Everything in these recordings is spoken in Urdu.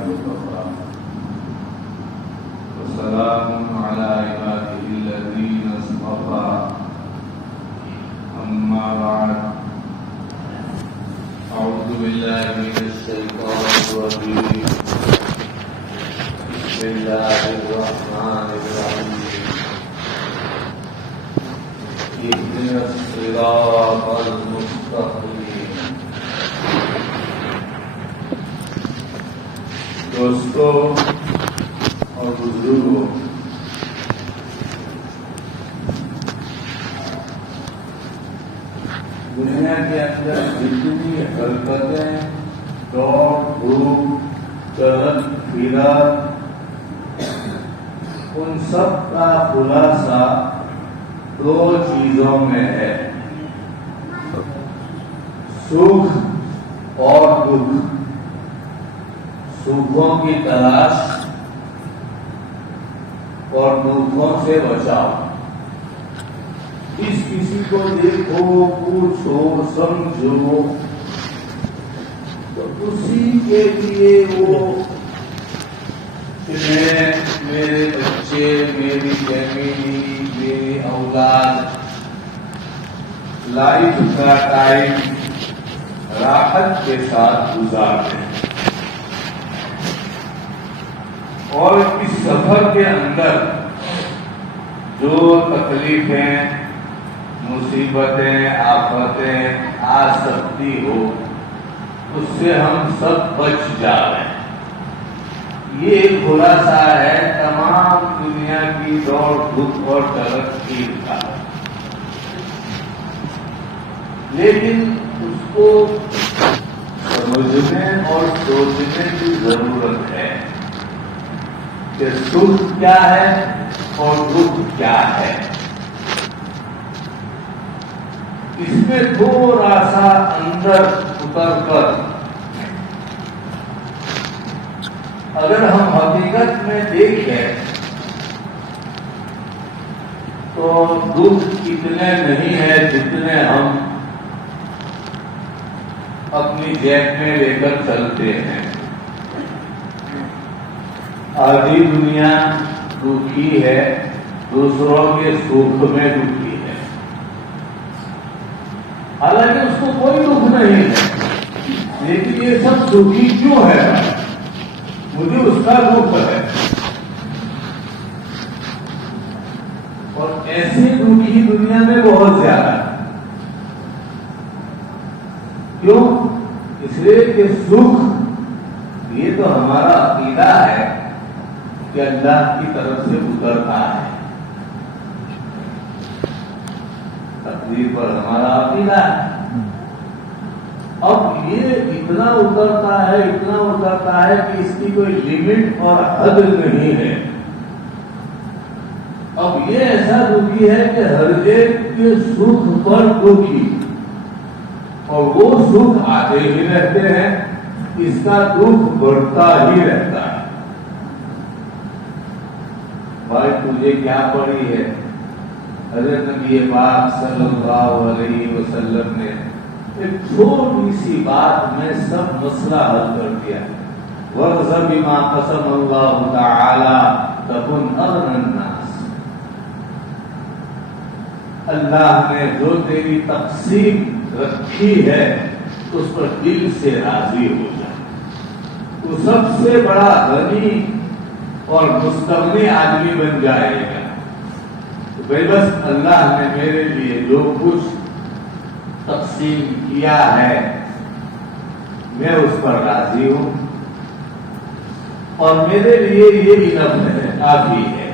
وكفى وسلام على عباده الذين اصطفى أما بعد أعوذ بالله من الشيطان الرجيم بسم الله الرحمن الرحيم اهدنا الصراط المستقيم. دوستو اور بزرگوں، دنیا کے اندر جتنی حرکتیں، دوڑ دھوپ، چلن پھرن، ان سب کا خلاصہ دو چیزوں میں ہے: سکھ اور دکھ. سکھوں کی تلاش اور دکھوں سے بچاؤ. جس کسی کو دیکھو، پوچھو، سمجھو تو اسی کے لیے وہ میرے بچے، میری فیملی، میری اولاد لائف کا ٹائم راحت کے ساتھ گزارتے ہیں. اور اس سفر کے اندر جو تکلیفیں، مصیبتیں، آفتیں آ سکتی ہو، اس سے ہم سب بچ جا رہے ہیں. یہ ایک خلاصہ ہے تمام دنیا کی دوڑ دھوپ اور ترقی کا. لیکن اس کو سمجھنے اور سوچنے کی ضرورت ہے کہ سکھ کیا ہے اور دکھ کیا ہے. اس میں تھوڑا سا اندر اتر کر اگر ہم حقیقت میں دیکھیں تو دکھ اتنے نہیں ہے جتنے ہم اپنی جیب میں لے کر چلتے ہیں. آدھی دنیا دکھی ہے، دوسروں کے سکھ میں دکھی ہے. حالانکہ اس کو کوئی دکھ نہیں ہے، لیکن یہ سب سکھی کیوں ہے؟ مجھے اس کا دکھ ہے. اور ایسے دکھی دنیا میں بہت زیادہ ہے. کیوں؟ اس لیے کہ سکھ یہ تو ہمارا عقیدہ ہے کہ اللہ کی طرف سے اترتا ہے. تقدیر پر ہمارا عقیدہ ہے. اب یہ اتنا اترتا ہے کہ اس کی کوئی لمٹ اور حد نہیں ہے. اب یہ ایسا دکھی ہے کہ ہر ایک کے سکھ پر دکھی، اور وہ سکھ آتے ہی رہتے ہیں، اس کا دکھ بڑھتا ہی رہتا ہے. بھائی تجھے کیا پڑی ہے؟ حضرت نبی پاک صلی اللہ علیہ وسلم نے ایک چھوٹی سی بات میں سب مسئلہ حل کر دیا. وَاغْزَ بِمَا قَسَمَ اللَّهُ تَعَالَى تَكُنْ أَغْنَى النَّاسِ. اللہ نے جو تیری تقسیم رکھی ہے اس پر دل سے راضی ہو جائے. تو سب سے بڑا غنی اور مستغنی آدمی بن جائے گا. تو بھائی بس اللہ نے میرے لیے جو کچھ تقسیم کیا ہے میں اس پر راضی ہوں، اور میرے لیے یہ انف ہے، کافی ہے.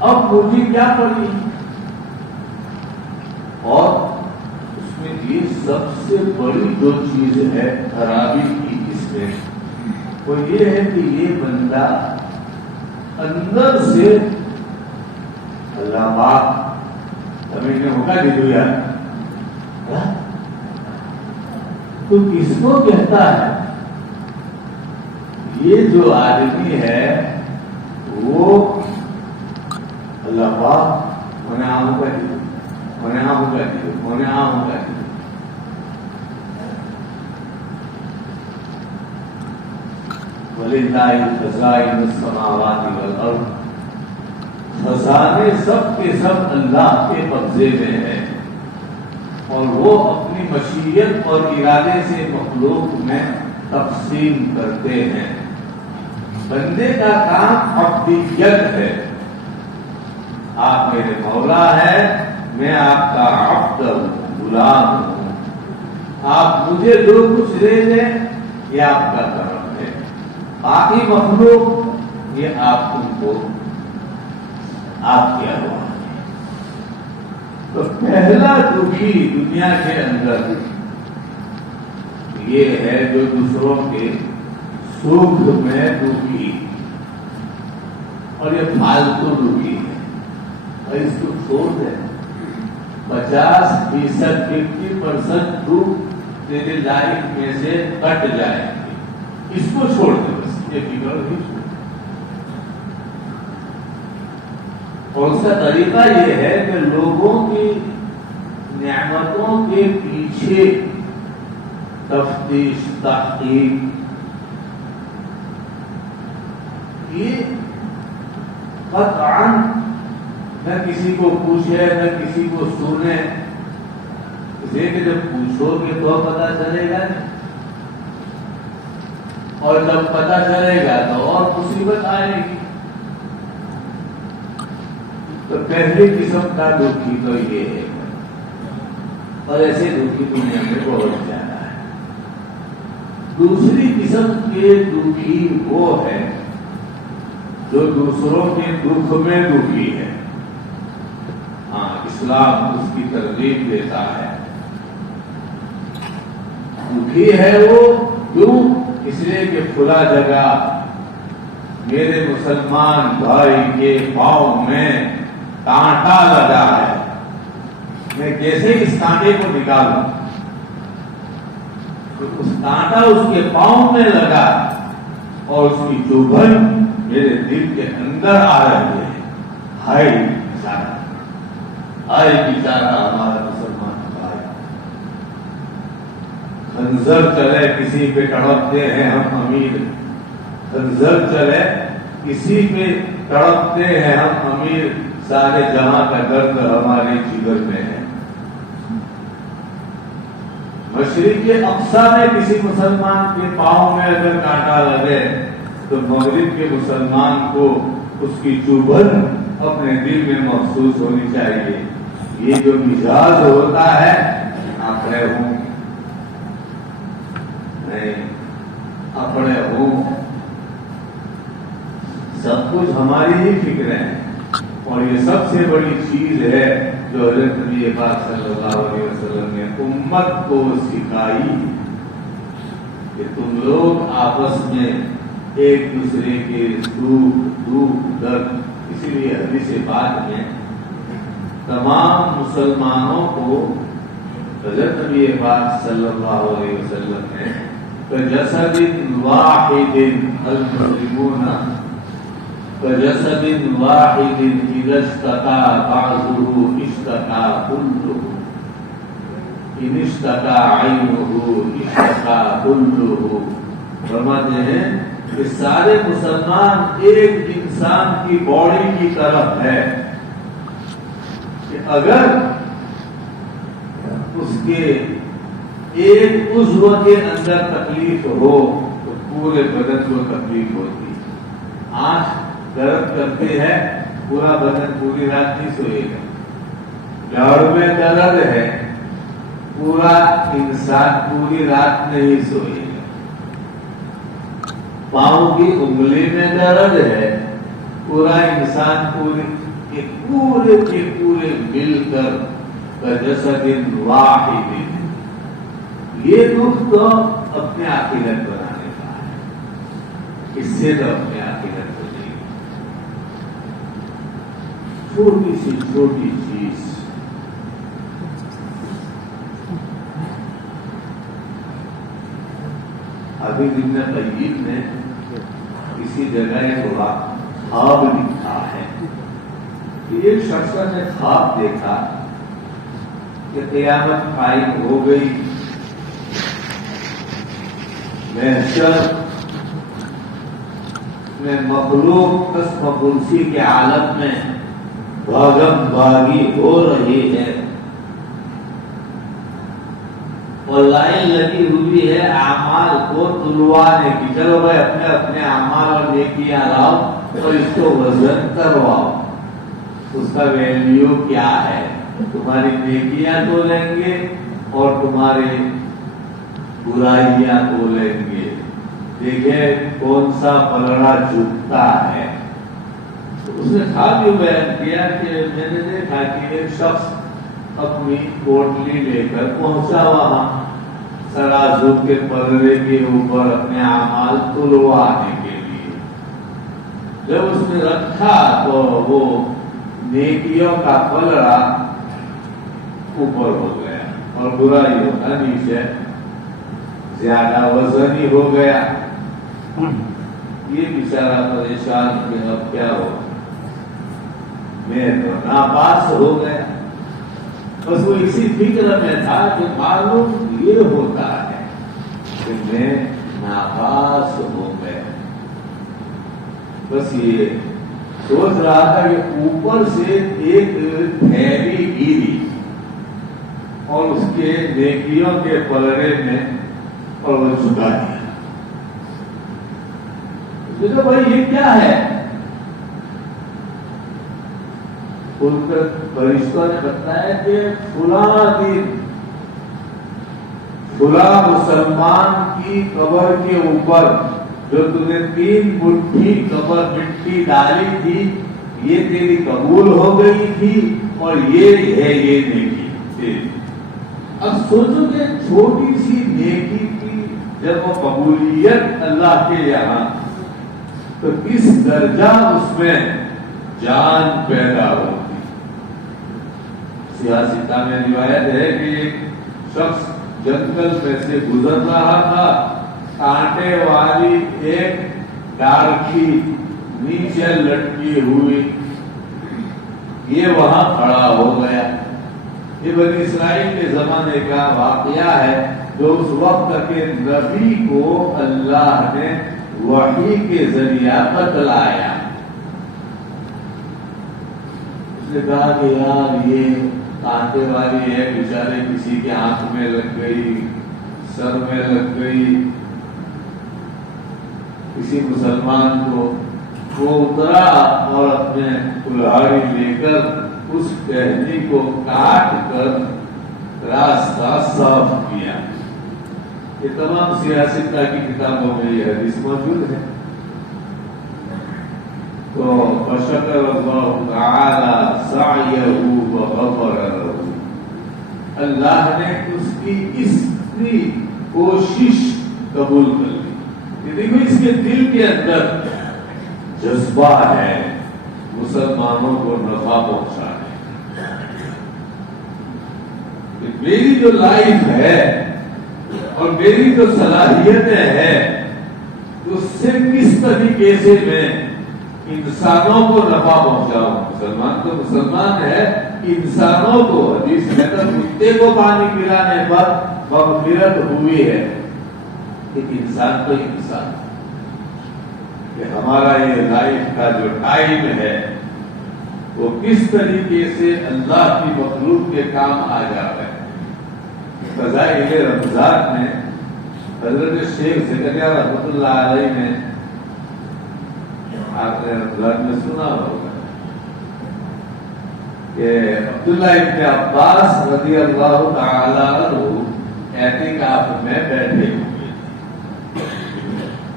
اب مجھے کیا پڑی؟ اور اس میں یہ سب سے بڑی جو چیز ہے خرابی کی اس میں، وہ یہ ہے کہ یہ بندہ اندر سے اللہ پاک ہمیں نے موقع دے دو یار، تو کس کو کہتا ہے؟ یہ جو آدمی ہے وہ اللہ پاک انہیں آم کا دیا، انہیں آم کا دیا، انہیں آم کا دیا. وَلِلَّهِ خَزَائِنُ السَّمَاوَاتِ وَالْأَرْضِ، خزانے سب کے سب اللہ کے قبضے میں ہیں، اور وہ اپنی مشیت اور ارادے سے مخلوق میں تقسیم کرتے ہیں۔ بندے کا کام عبدیت ہے، آپ میرے مولا ہے، میں آپ کا عبد ہوں، غلام ہوں، آپ مجھے جو کچھ دے دیں یہ آپ کا کرم ہے، باقی مخلوق یہ آپ تم کو آپ کیا ہوا ہے۔ تو پہلا دکھی دنیا کے اندر یہ ہے جو دوسروں کے سکھ میں دکھی، اور یہ فالتو دکھی ہے، اور اس کو چھوڑ دیں۔ 50% 50% دکھ تیرے لائف میں سے کٹ جائے گی، اس کو چھوڑ دیں، بس یہ فکر نہیں چھوڑ۔ اور اس کا طریقہ یہ ہے کہ لوگوں کی نعمتوں کے پیچھے تفتیش تحقیق، یہ قطعاً نہ کسی کو پوچھے نہ کسی کو سنے، اسے کہ جب پوچھو گے تو پتہ چلے گا، اور جب پتہ چلے گا تو اور مصیبت آئے گی۔ تو پہلی قسم کا دکھی تو یہ ہے، اور ایسے دکھی دنیا میں بہت زیادہ ہے۔ دوسری قسم کے دکھی وہ ہے جو دوسروں کے دکھ میں دکھی ہے۔ ہاں، اسلام اس کی ترغیب دیتا ہے۔ دکھی ہے وہ کیوں؟ اس لیے کہ کھلا جگہ میرے مسلمان بھائی کے پاؤں میں کانٹا لگا ہے، میں کیسے اس کانٹے کو نکالوں؟ تو اس کانٹا اس کے پاؤں میں لگا اور اس کی چبھن میرے دل کے اندر آ رہی ہے۔ ہائے بیچارہ، ہائے بیچارہ ہمارا مسلمان بھائی، خنجر چلے کسی پہ تڑپتے ہیں ہم امیر، خنجر چلے کسی پہ تڑپتے ہیں ہم امیر، سارے جہاں کا درد ہمارے جگر میں ہے۔ مشرق اقصی میں کسی مسلمان کے پاؤں میں اگر کانٹا لگے تو مغرب کے مسلمان کو اس کی چبھن اپنے دل میں محسوس ہونی چاہیے۔ یہ جو مزاج ہوتا ہے، اپنے ہوں نہیں اپنے ہوں، سب کچھ ہماری ہی فکر ہے، اور یہ سب سے بڑی چیز ہے جو حضرت نبی پاک صلی اللہ علیہ وسلم نے امت کو سکھائی کہ تم لوگ آپس میں ایک دوسرے کے سکھ دکھ درد، اسی لیے حدیث پاک میں تمام مسلمانوں کو حضرت نبی پاک صلی اللہ علیہ وسلم نے کجسد واحد المسلمون كجسد واحد إذا اشتكى بعضه اشتكى كله، إن اشتكى عينه اشتكى كله۔ فرماتے ہیں کہ سارے مسلمان ایک انسان کی باڈی کی طرف ہے، کہ اگر اس کے ایک عضو کے اندر تکلیف ہو تو پورے بدن کو تکلیف ہوتی۔ آنکھ درد کرتے ہیں، پورا بدن پوری رات نہیں سوئے گا۔ جاڑ میں درد ہے، پورا انسان پوری رات نہیں سوئے گا۔ پاؤں کی انگلی میں درد ہے، پورا انسان پورے کے پورے مل کر جسد واحد، یہ دکھ تو اپنے عقیدت بنانے کا ہے، اس سے تو اپنے عقیدت ہو جائے گی۔ چھوٹی سی چھوٹی چیز ابھی ابن قیم نے کسی جگہ ایک خواب لکھا ہے کہ ایک شخص نے خواب دیکھا کہ قیامت قائم ہو گئی، محشر میں مخلوق قسم کرسی کے عالم میں بھاگم بھاگی ہو رہی ہے اور لائن لگی ہوئی ہے اعمال کو تلوانے کی. چلو بھائی اپنے اپنے اعمال اور نیکیاں لاؤ اور اس کو وزن کرواؤ. اس کا ویلیو کیا ہے؟ تمہاری نیکیاں تو لیں گے اور تمہارے برائیاں تو لیں گے. دیکھیں کون سا پلڑا جھکتا ہے. اس نے خواب یہ بیان کیا کہ میں نے دیکھا کہ ایک شخص اپنی پوٹلی لے کر پہنچا وہاں ترازو کے پلڑے کے اوپر اپنے اعمال تلوانے کے لیے. جب اس نے رکھا تو وہ نیکیوں کا پلڑا اوپر ہو گیا اور برائیوں کا نیچے زیادہ وزنی ہو گیا. یہ بیچارہ پریشان کہ اب کیا ہو، میں تو ناپاس ہو گیا. بس وہ اسی فکر میں تھا کہ معلوم یہ ہوتا ہے کہ میں ناپاس ہو گیا. بس یہ سوچ رہا تھا کہ اوپر سے ایک تھیلی گری اور اس کے نیکیوں کے پلڑے میں اور وہ جھکا دیا. تو بھائی یہ کیا ہے؟ فرشتوں نے بتایا کہ فلاں دن فلاں مسلمان کی قبر کے اوپر جو تم نے 3 مٹھی قبر مٹی ڈالی تھی یہ تیری قبول ہو گئی تھی اور یہ ہے یہ نیکی تیری. اب سوچو کہ چھوٹی سی نیکی کی جب وہ قبولیت اللہ کے یہاں تو کس درجہ اس میں جان پیدا ہوتی. سیاستہ میں روایت ہے کہ ایک شخص جنگل میں سے گزر رہا تھا. کانٹے والی ایک ڈارکی نیچے لٹکی ہوئی، یہ وہاں کھڑا ہو گیا. یہ بنی اسرائیل کے زمانے کا واقعہ ہے جو اس وقت کے نبی کو اللہ نے وحی کے ذریعہ بتلایا. اس نے کہا کہ یار یہ کانٹے والی ہے، بیچارے کسی کے آنکھ میں لگ گئی، سر میں لگ گئی. کسی مسلمان کو وہ اترا اور اپنے کلہاڑی لے کر اس ٹہنی کو کاٹ کر راستہ صاف کیا. یہ تمام سیاستہ کی کتابوں میں یہ حدیث موجود ہے. تو بشکر اللہ تعالی سعیہ وغفر لہ، اللہ نے اس کی اس کی کوشش قبول کر لی. یہ دیکھو اس کے دل کے اندر جذبہ ہے مسلمانوں کو نفع پہنچانے. میری جو لائف ہے اور میری جو صلاحیتیں ہیں اس سے کس طریقے سے میں انسانوں کو نفع پہنچاؤں. مسلمان تو مسلمان ہے، انسانوں کو حدیث میں تو کتے کو پانی پلانے پر مغفرت ہوئی ہے. ایک انسان تو انسان کہ ہمارا یہ لائف کا جو ٹائم ہے وہ کس طریقے سے اللہ کی مخلوق کے کام آ جاتا ہے. فضائل رمضان میں حضرت شیخ زکریا رحمۃ اللہ علیہ نے آپ نے رمضان میں سنا ہوگا کہ عبداللہ ابن عباس رضی اللہ تعالی عنہ اعتکاف میں بیٹھے ہوئے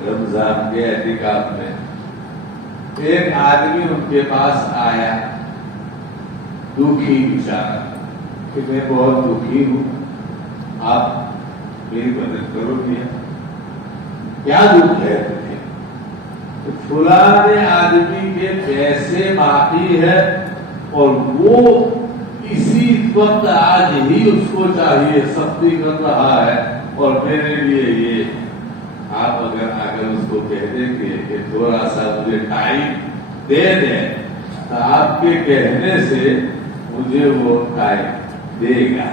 رمضان کے اعتکاف میں. ایک آدمی ان کے پاس آیا دکھی بیچارہ کہ میں بہت دکھی ہوں، آپ میری مدد کرو. کیا دکھ ہے تمہیں؟ فلاں آدمی کے پیسے باقی ہے اور وہ اسی وقت آج ہی اس کو چاہیے، سختی کر رہا ہے اور میرے لیے یہ آپ اگر اس کو کہہ دیں گے کہ تھوڑا سا مجھے ٹائم دے دیں تو آپ کے کہنے سے مجھے وہ ٹائم دے گا.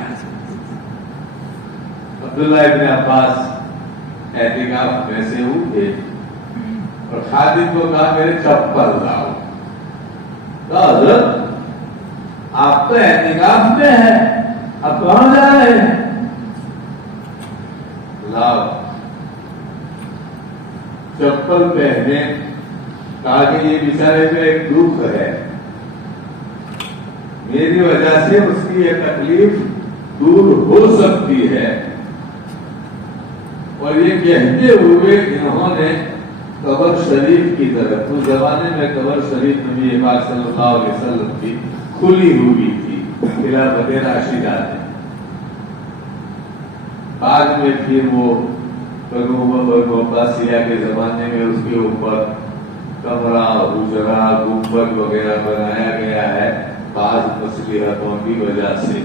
عبداللہ ابن عباس اعتکاف میں سے اٹھے اور خادم کو کہا میرے چپل لاؤ. حضرت آپ تو اعتکاف میں ہے، اب کہاں جا رہے ہیں؟ لاؤ چپل پہنے. کہا کہ یہ بیچارے پہ ایک دکھ ہے، میری وجہ سے اس کی یہ تکلیف دور ہو سکتی ہے. اور یہ کہتے ہوئے انہوں نے قبر شریف کی طرف، اس زمانے میں قبر شریف نبی پاک صلی اللہ علیہ وسلم کی کھلی ہوئی تھی خلافت راشدہ میں. بعد میں پھر وہ بنو عباسیہ کے زمانے میں اس کے اوپر کمرہ، حجرہ، گنبد وغیرہ بنایا گیا ہے بعض مصلحتوں کی وجہ سے.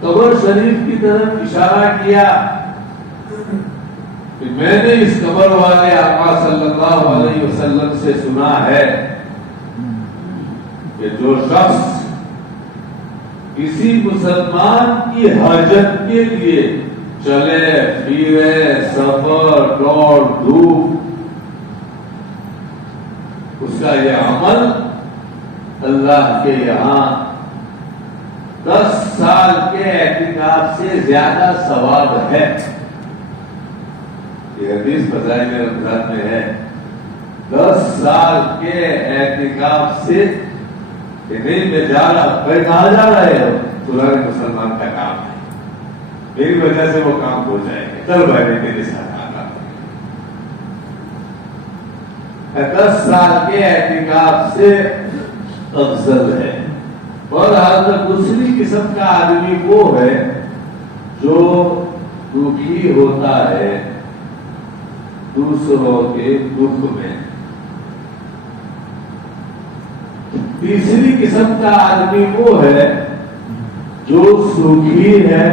قبر شریف کی طرف اشارہ کیا کہ میں نے اس قبر والے آقا صلی اللہ علیہ وسلم سے سنا ہے کہ جو شخص کسی مسلمان کی حاجت کے لیے چلے پھرے، سفر، دوڑ دھوپ، اس کا یہ عمل اللہ کے یہاں 10 سال کے اعتکاف سے زیادہ ثواب ہے. یہ حدیث فضائل رمضان میں ہے. 10 سال کے اعتکاف سے نہیں میں جا رہا، پھر کہاں جا رہے ہو؟ تمہارے مسلمان کا کام ہے، میری وجہ سے وہ کام ہو جائے گا، چل بھائی میرے ساتھ آنا. 10 سال کے اعتکاف سے افضل ہے. اور حضرت دوسری قسم کا آدمی وہ ہے جو دکھی ہوتا ہے دوسروں کے دکھ میں. تیسری قسم کا آدمی وہ ہے جو سکھی ہے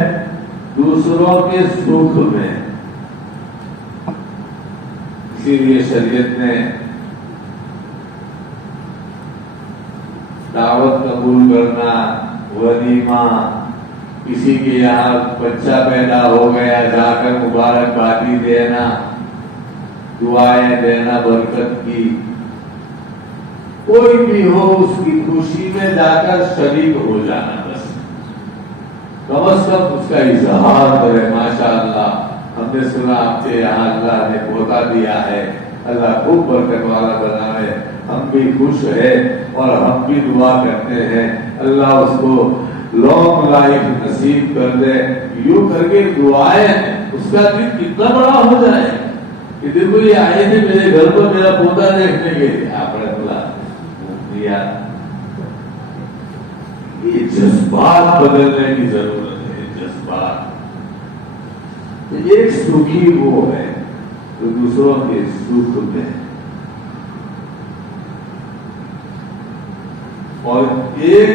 دوسروں کے سکھ میں. اسی لیے شریعت نے دعوت قبول کرنا، ولیمہ، کسی کے یہاں بچہ پیدا ہو گیا جا کر مبارکبادی دینا، دعائیں دینا برکت کی، کوئی بھی ہو اس کی خوشی میں جا کر شریک ہو جانا. بس کم از کم اس کا اظہار کرے، ماشاءاللہ ہم نے سنا آپ کے یہاں اللہ نے پوتا دیا ہے، اللہ خوب برکت والا بنائے، ہم بھی خوش ہیں اور ہم بھی دعا کرتے ہیں اللہ اس کو لانگ لائف نصیب کر دے. یوں کر کے دعائیں اس کا دل کتنا بڑا ہو جائے کہ دیکھو یہ آئے تھے میرے گھر پر میرا پوتا دیکھنے کے لیے، آپ نے بولا یہ جذبات بدلنے کی ضرورت ہے. جذبات ایک سکھی وہ ہے جو دوسروں کے سکھ میں، اور ایک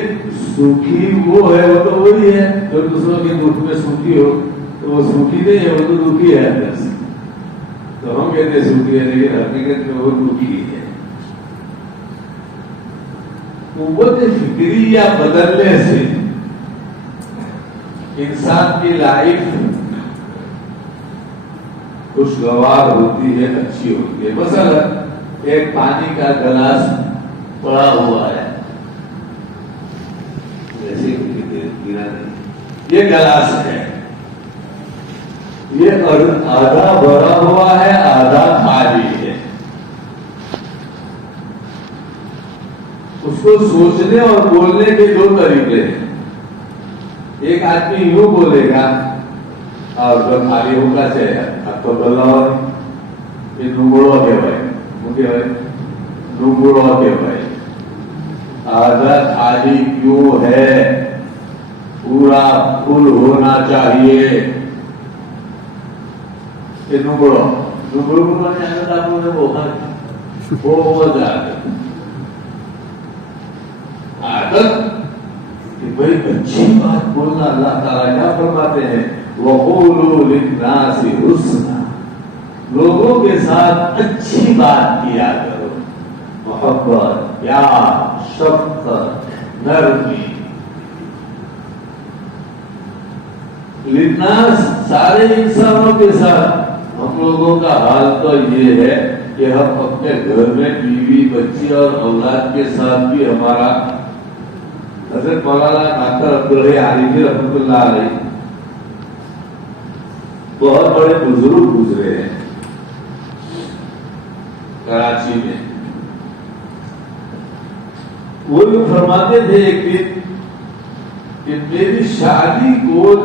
سکھی وہ ہے، وہ تو وہی ہے جو دوسروں کے دکھ میں سکھی ہو. تو وہ سکھی نہیں ہے، وہ تو دکھی ہے اندر سے. تو ہم کہتے ہیں سکھی ہے لیکن حقیقت میں وہ دکھی ہے. قوت فکریہ بدلنے سے انسان کی لائف خوشگوار ہوتی ہے، اچھی ہوتی ہے. مثلا ایک پانی کا گلاس پڑا ہوا ہے، جیسے یہ گلاس ہے، یہ آدھا بھرا ہوا ہے آدھا خالی ہے. اس کو سوچنے اور بولنے کے دو طریقے ہیں. ایک آدمی یوں بولے گا اور جو خالی ہوگا چاہے اب تو بلا ہو یہ نگڑو کے بھائی نگڑو کے بھائی آدھا خالی کیوں ہے، پورا فل ہونا چاہیے. یہ نگڑو کو آپ وہ عادت کہ بھائی اچھی بات بولنا. اللہ تعالیٰ کیا فرماتے ہیں؟ وَقُولُوا لِلنَّاسِ حُسْنًا، لوگوں کے ساتھ اچھی بات کیا کرو. محبت، پیار، شفقت، نرمی. للناس سارے انسانوں کے ساتھ ہم ہم لوگوں کا حال تو یہ ہے کہ ہم اپنے گھر میں بیوی بچی اور اولاد کے ساتھ بھی ہمارا حضرت مولانا ڈاکٹر عبدالحی عالمی رحمۃ اللہ علیہ بہت بڑے بزرگ گزرے ہیں کراچی میں. وہ لوگ فرماتے تھے ایک دن کہ میری شادی کو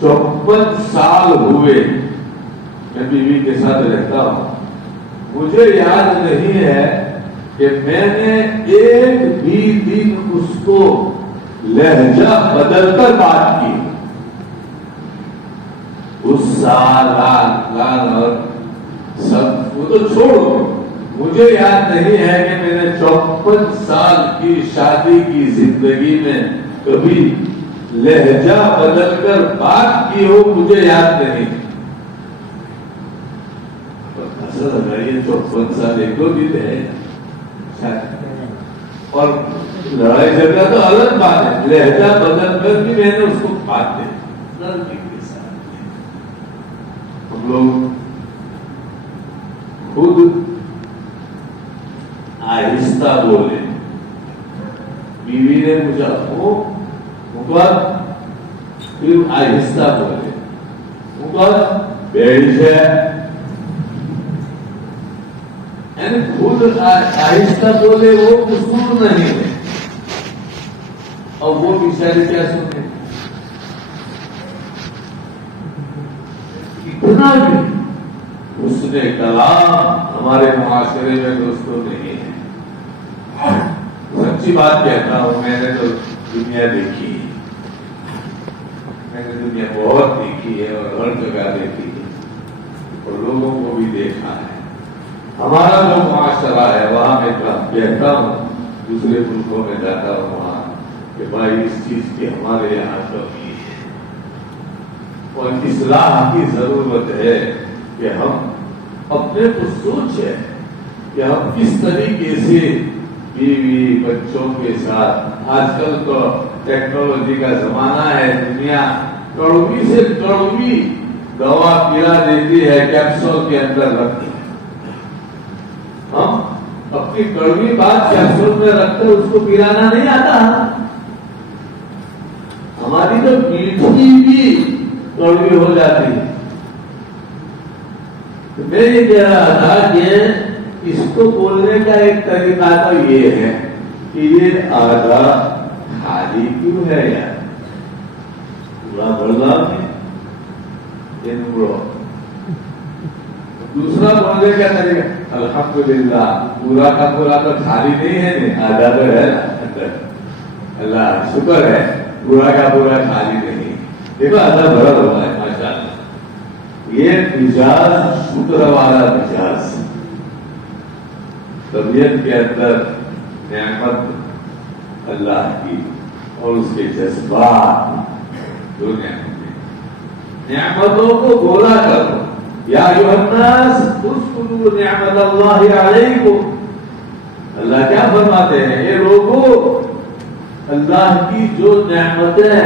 54 سال ہوئے میں بیوی کے ساتھ رہتا ہوں. مجھے یاد نہیں ہے کہ میں نے ایک بھی دن اس کو لہجہ بدل کر بات کی. غصہ لان اور سب وہ تو چھوڑو. مجھے یاد نہیں ہے کہ میں نے 54 سال کی شادی کی زندگی میں کبھی لہجہ بدل کر بات کی ہو. مجھے یاد نہیں. اصل اگر یہ 54 سال ایک دو دن ہے اور لڑائی جھگڑا تو الگ بات ہے. لہجہ بدل کر بھی میں نے اس کو بات دے کے ساتھ ہم لوگ خود آہستہ بولے. بیوی نے مجھے پھر آہستہ بولے بیٹھ جائے. یعنی خود آہستہ بولے وہ قصور نہیں ہے اور وہ بیچارے کیا سنے. اتنا بھی اس نے کلام ہمارے معاشرے میں دوستوں نہیں ہے. سچی بات کہتا ہوں, میں نے تو دنیا دیکھی ہے. میں نے دنیا بہت دیکھی ہے اور ہر جگہ دیکھی ہے اور لوگوں کو بھی دیکھا ہے. ہمارا جو معاشرہ ہے وہاں میں کہتا ہوں, دوسرے ملکوں میں جاتا ہوں وہاں کہ بھائی اس چیز کی ہمارے یہاں کمی ہے اور اصلاح کی ضرورت ہے کہ ہم اپنے کو سوچیں کہ ہم کس طریقے سے بیوی بچوں کے ساتھ. آج کل تو ٹیکنالوجی کا زمانہ ہے. دنیا کڑوی سے کڑوی دوا پلا دیتی ہے کیپسول کے اندر رکھ. ہم اپنی کڑوی بات کیپسول میں رکھ کر اس کو پلانا نہیں آتا. ہماری تو میٹھی بھی کڑوی ہو جاتی ہے. میں یہ کہہ رہا تھا کہ اس کو بولنے کا ایک طریقہ تو یہ ہے کہ یہ آدھا خالی کیوں ہے یار, پورا بڑھا ہے. دوسرا بولنے کا طریقہ الحمدللہ پورا کا پورا تو خالی نہیں ہے, آدھا تو ہے نا. اللہ شکر ہے پورا کا پورا خالی نہیں. دیکھو آدھا بھرا ہوا ہے ماشاء اللہ. یہ مزاج شکر والا مزاج, طبیعت کے اندر نعمت اللہ کی اور اس کے جذبات جو نعمتوں کو بولا کرو. یا ایھا الناس اذکروا نعمت اللہ علیکم. اللہ کیا فرماتے ہیں, یہ لوگوں اللہ کی جو نعمتیں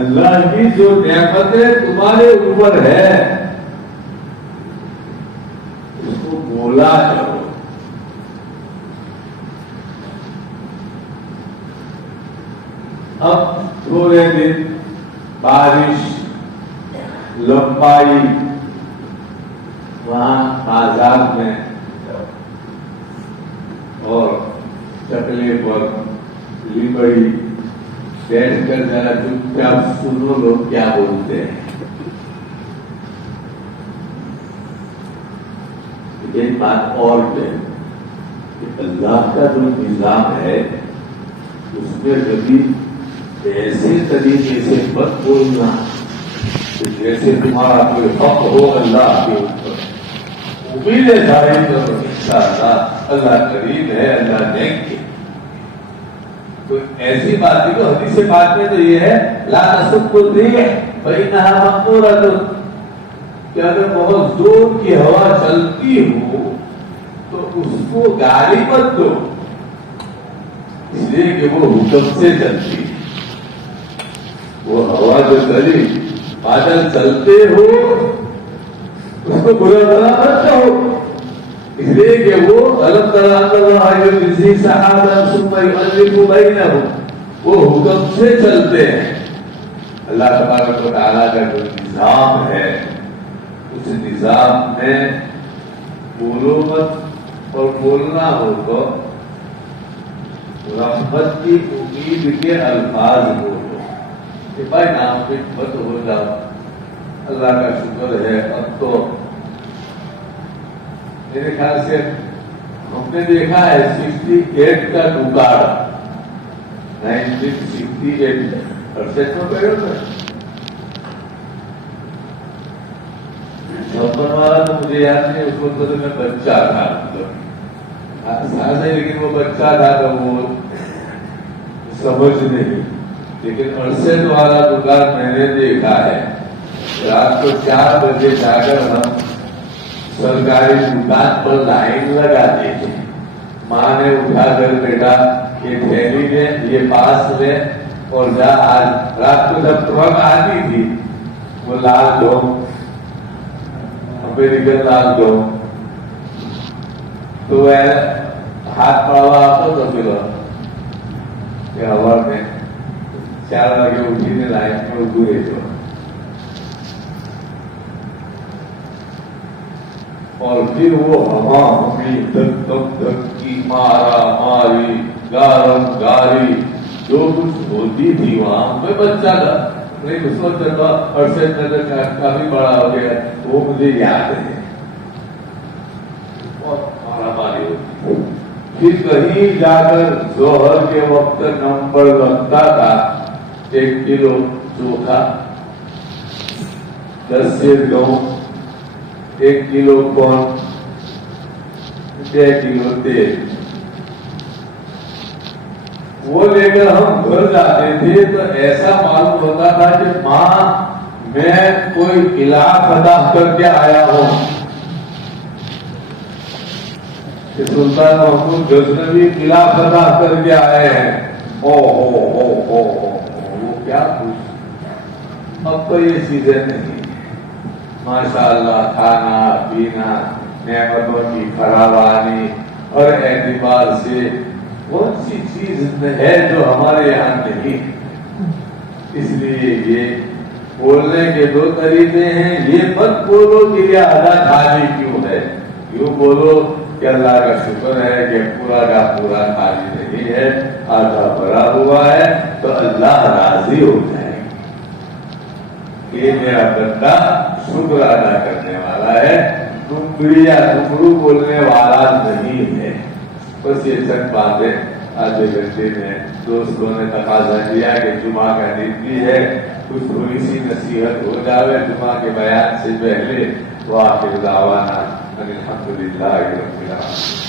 اللہ کی جو نعمتیں تمہارے اوپر ہے اس کو بولا کرو. اب تھوڑے دن بارش لمبائی وہاں بازار میں اور چکلے پر لیبڑی بیٹھ کر ذرا چپ چاپ سنو لوگ کیا بولتے ہیں. ایک بات اور ہے کہ اللہ کا جو نظام ہے اس میں کبھی ایسے طریقے سے مت بولنا جیسے تمہارا کوئی حق ہو اللہ کے اوپر. امیدیں ظاہر کرو انشاءاللہ اللہ کریم ہے, اللہ نیک ہے. تو ایسی بات نہیں. تو حدیث بات میں تو یہ ہے لا تسبوا الريح فإنها مأمورة, کہ اگر بہت زور کی ہوا چلتی ہو تو اس کو گالی مت دو, اس لیے کہ وہ حکم سے چلتی ہے. وہ ہوا جو چلی بادل چلتے ہو اس کو برا بنا مت کہو، اس لیے کہ وہ الگ طرح کسی صحابہ بینہم وہ حکم سے چلتے ہیں۔ اللہ تبارک و تعالیٰ کا جو نظام ہے اس نظام میں بولو مت، اور بولنا ہو تو رحمت کی امید کے الفاظ بولو کہ بھائی نام پہ مت ہو جاؤ۔ اللہ کا شکر ہے اب تو میرے خیال سے ہم نے دیکھا ہے 68 کا ریکارڈ 1968 میں پڑھو تھا چھپن والا تو مجھے یاد نہیں، اس وقت میں بچہ تھا، ساتھ ہے لیکن وہ بچہ تھا تو وہ سمجھ نہیں، لیکن 68 والا دکان میں نے دیکھا ہے رات کو 4 بجے جا کر ہم سرکاری دکان پر لائن لگاتے تھے۔ ماں نے اٹھا کر بیٹا یہ تھیلی لے، یہ پاس لے اور جا، آج رات کو جب ٹرک آتی تھی وہ لال دو امریکن لال دو تو وہ ہاتھ پڑا آتا تو پھر ہوا میں 4 بجے اٹھی نے لائن میں اٹھے تو، اور پھر وہ ہوا ہمیں دھک دھک دھک کی، مارا ماری، گارم گاری جو کچھ ہوتی تھی وہاں، میں بچہ تھا لیکن اس وقت جب عرصے میں کافی بڑا ہو گیا وہ مجھے یاد ہے، اور مارا ماری ہوتی تھی۔ پھر کہیں جا کر ظہر کے وقت نمبر لگتا تھا 1 کلو چوکھا، 10 سے گیہوں، 1 کلو کون، 6 کلو تیل، وہ لے کر ہم گھر جاتے تھے تو ایسا معلوم ہوتا تھا کہ ماں میں کوئی علاق ادا کر کے آیا ہوں کہ سلطان محمود غزنوی علاق ادا کر کے آئے ہیں، وہ کیا کچھ، اب تو یہ چیزیں نہیں، ماشاء اللہ کھانا پینا، نعمتوں کی فراوانی اور اعتبار سے کون سی چیز ہے جو ہمارے یہاں نہیں۔ اس لیے یہ بولنے کے 2 طریقے ہیں، یہ مت بولو کہ یہ آدھا خالی کیوں ہے، یوں بولو کہ اللہ کا شکر ہے کہ پورا کا پورا خالی نہیں ہے، آدھا بھرا ہوا ہے تو اللہ راضی ہو جائے گا کہ میرا بندہ شکر ادا کرنے والا ہے، ٹکڑیا ٹکڑو بولنے والا نہیں ہے۔ بس یہ چند باتیں آدھے گھنٹے میں دوستوں نے تقاضا کیا کہ جمعہ کا دن بھی ہے، کچھ تھوڑی سی نصیحت ہو جاوے جمعہ کے بیان سے پہلے۔ وآخر دعوانا ان الحمد للہ رب العالمین۔